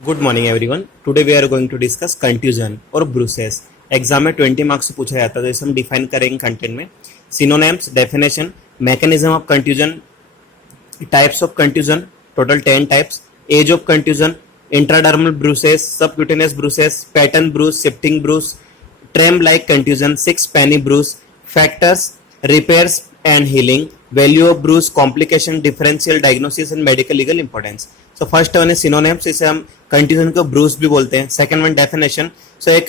Good morning everyone. Today we are going to discuss contusion और bruises. Exam में 20 marks से पूछा जाता है, तो इसे हम डिफाइन करेंगे कंटेंट में। Synonyms, definition, mechanism of contusion, types of contusion, total 10 types, age of contusion, intradermal bruises, subcutaneous bruises, pattern bruise, shifting bruise, tram like contusion, 6 penny bruise, factors, repairs and healing, value of bruise, complication, differential diagnosis and medical legal importance. So first one है synonyms, इसे हम contusion को bruise भी बोलते हैं। Second one definition, so a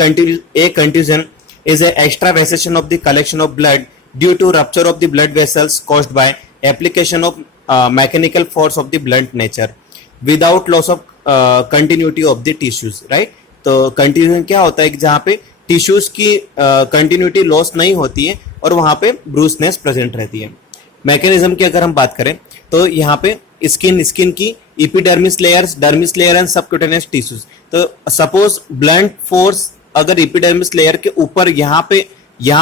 contusion is a extravasation of the collection of blood due to rupture of the blood vessels caused by application of mechanical force of the blunt nature without loss of continuity of the tissues, right? तो contusion क्या होता है कि जहाँ पे tissues की continuity loss नहीं होती है और वहाँ पे ब्रूसनेस प्रेजेंट रहती है। मैकेनिज्म की अगर हम बात करें तो यहाँ पे स्किन की epidermis layers, dermis layer and subcutaneous tissues. तो सपोज ब्लंट फोर्स अगर इपिडर्मिस लेयर के ऊपर यहाँ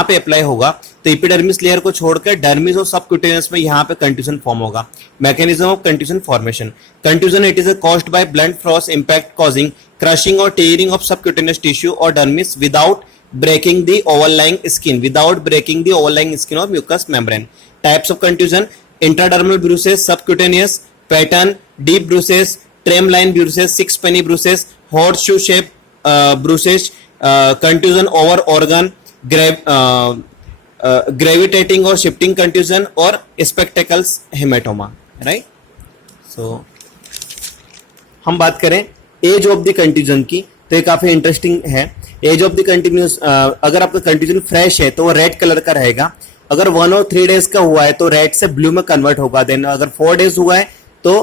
पे अप्लाई होगा तो इपिडर्मिस लेयर को छोड़कर डर्मिस और सबक्यूटेनियस में यहाँ पे कंट्यूजन फॉर्म होगा। Mechanism of contusion formation, contusion it is caused by blunt force impact causing crushing और टेयरिंग ऑफ सबक्यूटेनियस टिश्यू और dermis without breaking the overlying skin of mucous membrane. Types of contusion: intradermal bruises, subcutaneous, pattern, deep bruises, tram line bruises, six penny bruises, horseshoe shape bruises, contusion over organ, gravitating or shifting contusion or spectacles hematoma, right? So हम बात करें as of the contusion की, तो ये काफी interesting है। As of the continuous, अगर आपका कंट्यूजन फ्रेश है तो वो रेड कलर का रहेगा। अगर 1 और 3 डेज का हुआ है तो रेड से ब्लू में कन्वर्ट होगा। देन अगर 4 डेज हुआ है तो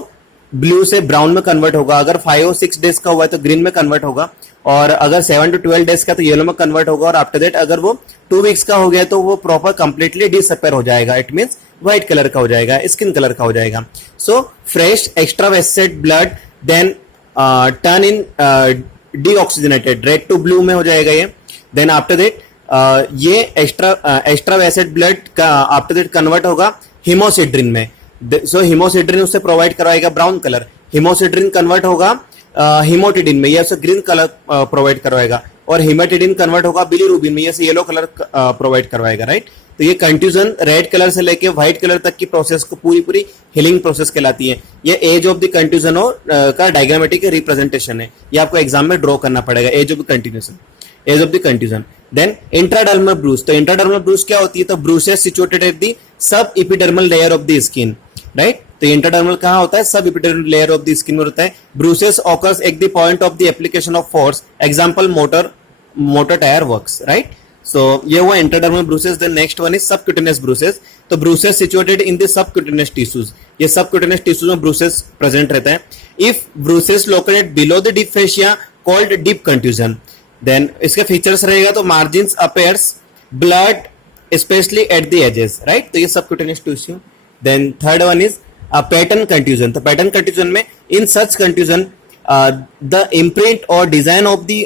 ब्लू से ब्राउन में कन्वर्ट होगा। अगर 5 और 6 डेज का हुआ है तो ग्रीन में कन्वर्ट होगा। और अगर 7 to 12 डेज का तो येलो में कन्वर्ट होगा। और आफ्टर दैट अगर वो 2 वीक्स का हो गया तो वो प्रॉपर कंप्लीटली डिसअपेयर हो जाएगा। इट मीन्स व्हाइट कलर का हो जाएगा, स्किन कलर का हो जाएगा। So fresh extravasated blood then turn in deoxygenated, red to blue में हो जाएगा ये। देन आफ्टर दैट ये एक्स्ट्रावेसेड ब्लड का आफ्टर दैट कन्वर्ट होगा हिमोसिड्रिन में। सो हिमोसिड्रिन उससे प्रोवाइड करवाएगा ब्राउन कलर। हिमोसिड्रिन कन्वर्ट होगा हिमोटिडिन में, ये उसे ग्रीन कलर प्रोवाइड करवाएगा। और हिमेटिडिन कन्वर्ट होगा बिलीरुबिन में, ये से येलो कलर प्रोवाइड करवाएगा, राइट? तो ये कंट्यूजन रेड कलर से लेके व्हाइट कलर तक की प्रोसेस को पूरी हीलिंग प्रोसेस कहलाती है। ये एज ऑफ द कंट्यूजन का डायग्रामेटिक रिप्रेजेंटेशन है, ये आपको एग्जाम में ड्रॉ करना पड़ेगा। Edge of the contusion. Then intradermal bruise, तो इंट्राडर्मल ब्रूस क्या होती है? तो bruises situated at the sub epidermal layer of the skin, right? तो इंट्राडर्मल कहाँ होता है? Sub epidermal layer of the skin में होता है। Bruises occurs at the point of the application of force, example motor tyre works, right? So ये हुआ intradermal bruises. Then next one is subcutaneous bruises. तो bruises situated in the subcutaneous tissues, ये subcutaneous tissues में bruises present रहता है। If bruises located below the deep fascia called deep contusion. Then इसके features रहेगा तो margins appears blood specially at the edges, right? तो ये subcutaneous tissue. Then third one is pattern contusion. तो pattern contusion में in such contusion the imprint or design of the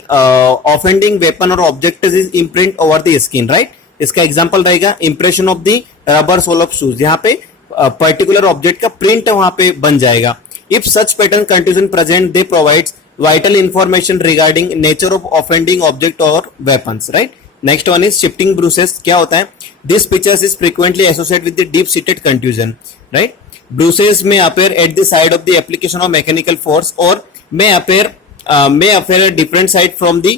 offending weapon or object is imprint over the skin, right? इसका example रहेगा impression of the rubber sole of shoes, यहाँ पे particular object का print वहां पे बन जाएगा। If such pattern contusion present, they provides vital information regarding nature of offending object or weapons, right? Next one is shifting bruises। क्या होता है? This features is frequently associated with the deep seated contusion, right? Bruises may appear at the side of the application of mechanical force or may appear at different side from the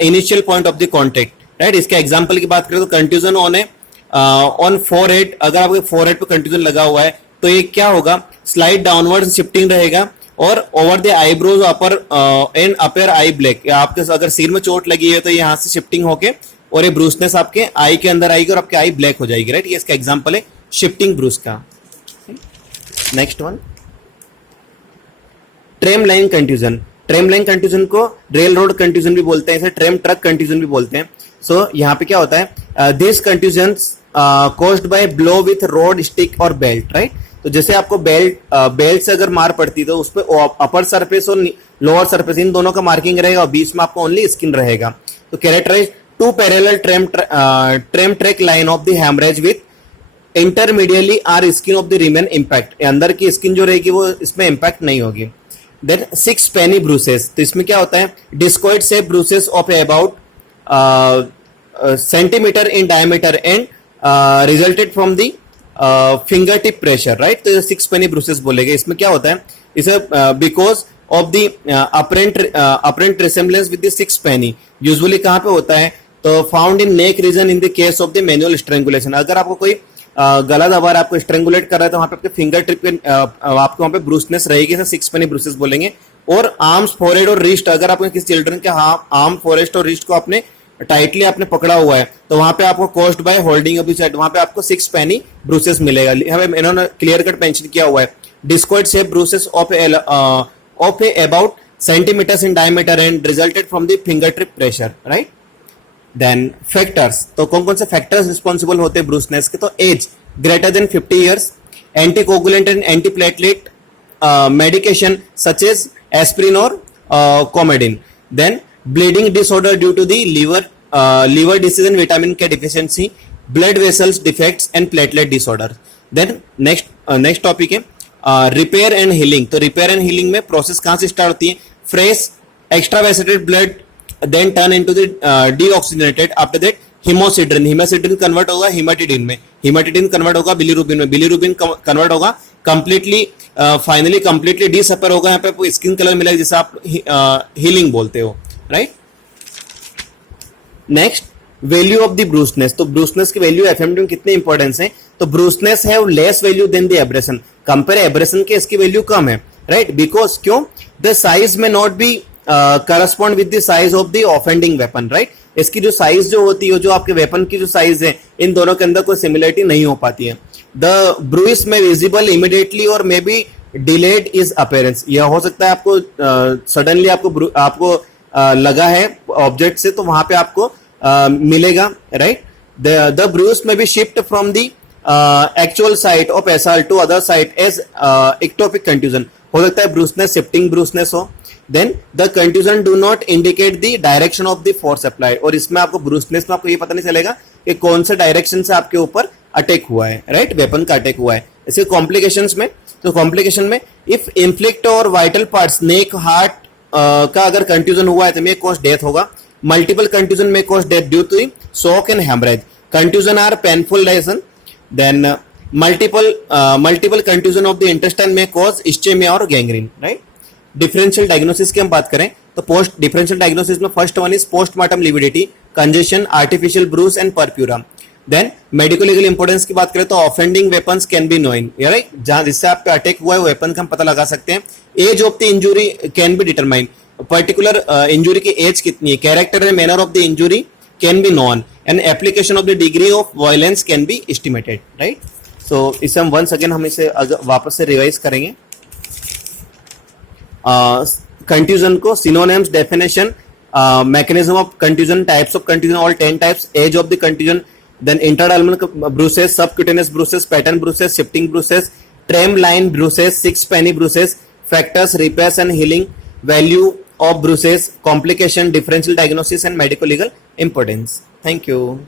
initial point of the contact, right? इसके example की बात करें तो contusion on forehead, अगर आपके forehead पे contusion लगा हुआ है तो ये क्या होगा? स्लाइड डाउनवर्ड शिफ्टिंग रहेगा और over the eyebrows upper and upper I black. आपके अगर सिर में चोट लगी है तो यहाँ से शिफ्टिंग होके और ये ब्रूसनेस आपके आई के अंदर आएगी और आपके आई ब्लैक हो जाएगी, राइट? ये इसका एग्जाम्पल है शिफ्टिंग ब्रूस का। Next one tram line contusion. Tram line contusion को रेल रोड कंट्यूजन भी बोलते हैं, इसे ट्रेम ट्रक कंट्यूजन भी बोलते हैं। सो यहाँ पे क्या होता है? This कंट्यूजन्स caused by blow with road stick और बेल्ट, राइट? तो जैसे आपको बेल्ट से अगर मार पड़ती तो उस पर अपर सरफेस और लोअर सरफेस इन दोनों का मार्किंग रहेगा और बीच में आपको ओनली स्किन रहेगा। तो characterise two parallel tram track line of the haemorrhage with intermediately are skin of the remain impact. अंदर की स्किन जो रहेगी वो इसमें इम्पैक्ट नहीं होगी। देन 6 पेनी ब्रूसेस, तो इसमें क्या होता है, discoid shape bruises of about centimetre in diameter and resulted from the finger tip pressure, right. तो 6 पेनी ब्रूसेस बोलेंगे। इसमें क्या होता है, इसे because of the apparent resemblance with the 6 Penney, usually कहाँ पे होता है, तो found in neck region in the case of the manual strangulation. अगर आपको कोई गला दबा रहा है, आपको स्ट्रेंगुलेट कर रहा है, तो वहां पे आपके फिंगर टिप पे आपको वहां पे ब्रूसनेस रहेगी, 6 पेनी ब्रूसेस बोलेंगे। और आर्म्स, फोरहेड और रिस्ट, अगर आपको किसी चिल्ड्रन के आर्म, फोरहेड और रिस्ट को आपने टाइटली आपने पकड़ा हुआ है, तो वहां पे आपको caused by holding of the side, वहां पे आपको 6 पेनी ब्रूसेस मिलेगा। इन्होंने क्लियर कट मेंशन किया हुआ है, discoid shape bruises of a about centimetres in diameter and resulted from the finger tip pressure, right. Then factors, तो कौन कौन से फैक्टर्स रिस्पॉन्सिबल होते हैं ब्रूसनेस के, तो age greater than 50 years, anticoagulant and antiplatelet medication such as aspirin और Coumadin, then bleeding disorder due to the liver disease and vitamin K deficiency, blood vessels defects and platelet disorder. Then next topic है repair and healing. तो repair and healing में process कहां से start होती है, fresh extravasated blood then turn into the deoxygenated, after that haemosiderin convert होगा haematoidin में, haematoidin convert होगा बिलीरुबिन में, बिलीरुबिन कन्वर्ट होगा कंप्लीटली, फाइनली कंप्लीटली डिसअपियर होगा। यहाँ पे आपको स्किन कलर मिलेगा जिसे आप हीलिंग बोलते हो, right. Next value of the bruises, तो ब्रूसनेस की वैल्यू एफएमडी में कितने इंपॉर्टेंस है, तो ब्रूसनेस है less value than the abrasion, compare abrasion के इसकी वैल्यू कम है, राइट। बिकॉज क्यों, the size may not be correspond with the size of the offending weapon, right. इसकी जो साइज जो होती है, जो आपके वेपन की जो साइज है, इन दोनों के अंदर कोई सिमिलरिटी नहीं हो पाती है। द ब्रूइस में विजिबल इमीडिएटली और may be delayed is appearance, यह हो सकता है आपको सडनली आपको लगा है ऑब्जेक्ट से, तो वहां पे आपको मिलेगा, right. The bruise may be shift from the actual site of SR to other site as ectopic contusion, हो सकता है ब्रूसनेस शिफ्टिंग ब्रूसनेस हो। Then the contusion do not indicate the direction of the force apply, और इसमें आपको ब्रूसनेस में आपको ये पता नहीं चलेगा कि कौन से डायरेक्शन से आपके ऊपर अटैक हुआ है, राइट, वेपन का अटैक हुआ है। इसके कॉम्प्लिकेशंस में, तो कॉम्प्लिकेशन में इफ इन्फ्लिक्ट और वाइटल पार्ट्स नेक हार्ट का अगर कंट्यूजन हुआ है तो मे कॉज डेथ होगा। मल्टीपल कंट्यूजन में cause death due to shock and haemorrhage, contusion are painful lesion. Then multiple contusion of the intestine में कॉज इस्चेमिया और गैंग्रीन, राइट। डिफरेंशियल डायग्नोसिस की हम बात करें तो पोस्ट डिफरेंशियल डायग्नोसिस में first one is postmortem lividity, congestion, artificial bruise and purpura. Then medico legal importance की बात करें तो offending weapons can be known, right, जहां जिससे आप पे अटैक हुआ है वेपन का हम पता लगा सकते हैं। Age of the injury can be determine, particular injury की एज कितनी है, character and manner of the injury can be known and application of the degree of violence can be estimated, right. So इसे हम once again हम इसे वापस से revise करेंगे। कंट्यूजन को synonyms, definition, mechanism of contusion, types of contusion, all 10 types, age of the contusion, then intradermal bruises, subcutaneous bruises, pattern bruises, shifting bruises, tram line bruises, 6 penny bruises, factors, repairs and healing, value of bruises, complication, differential diagnosis and medico legal importance. Thank you.